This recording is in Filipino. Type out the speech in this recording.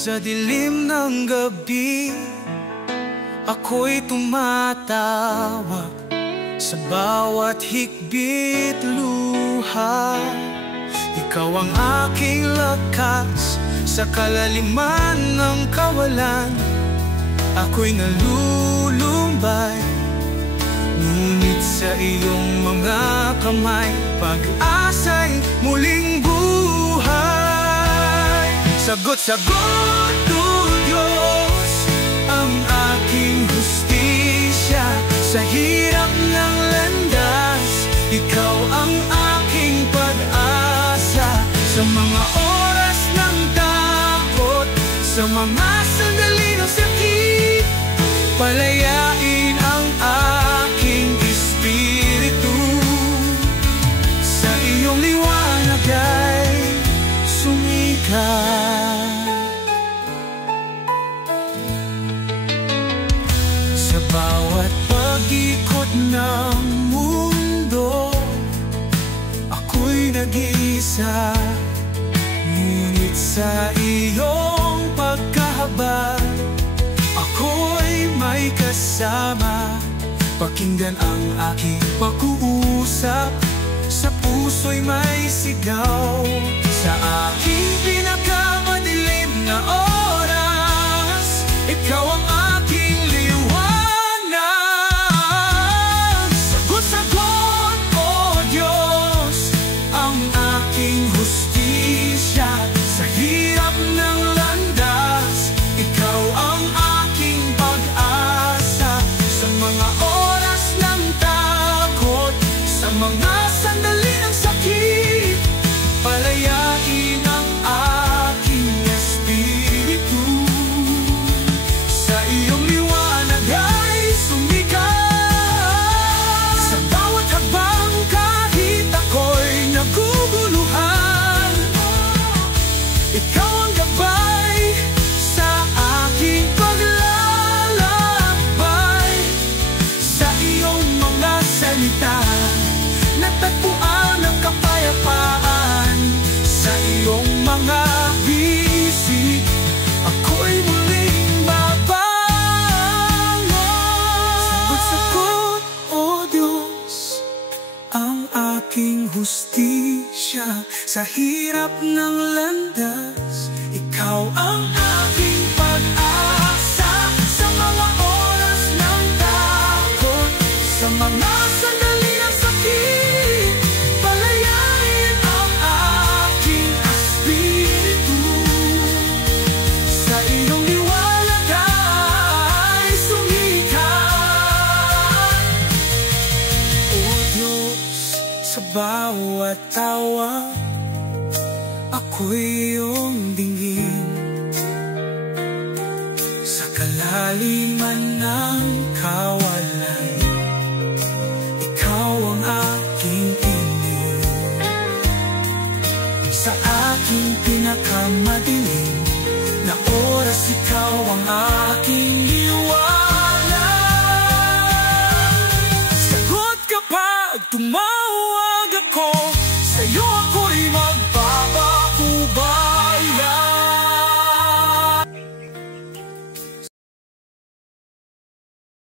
Sa dilim ng gabi, ako'y tumatawa sa bawat hikbit luha. Ikaw ang aking lakas sa kalaliman ng kawalan. Ako'y nalulumbay, ngunit sa iyong mga kamay, pag-asa'y muling buhay. Sagot-sagot, o Diyos, ang aking hustisya. Sa hirap ng landas, ikaw ang aking pag-asa. Sa mga oras ng takot, sa mga sandali ng sakit, palayain ang aking espiritu. Sa iyong liwanag ay sumikat. Sa bawat pag-ikot ng mundo, ako'y nag-iisa. Ngunit sa iyong pagkahabag, ako'y may kasama. Pakinggan ang aking pag-uusap, sa puso'y may sigaw. Sa aking pinakamadilim na oras, ikaw ang aking liwanag. Sagot-sagot, o Diyos, ang aking hustisya. Sa hirap ng landas, ikaw ang aking pag-asa. Sa mga oras ng takot, sa mga sandali ng sakit, palayain ang aking espiritu. Sa iyong liwanag ay sumikat. Sa bawat habang kahit ako'y naguguluhan, ikaw ang gabay sa aking paglalakbay. Sa iyong mga salita, natagpuan ang kapayapaan. Sa iyong mga bisig, ako'y muling babangon. Sagot-sagot, o Diyos, ang aking hustisya. Sa hirap ng landas, ikaw ang aking pag-asa. Sa mga oras ng takot, sa mga sandali ng sakit, palayain ang aking espiritu. Sa iyong liwanag ay sumikat. O Diyos, sa bawat tawa, ako'y iyong dingin. Sa kalaliman ng kawalan,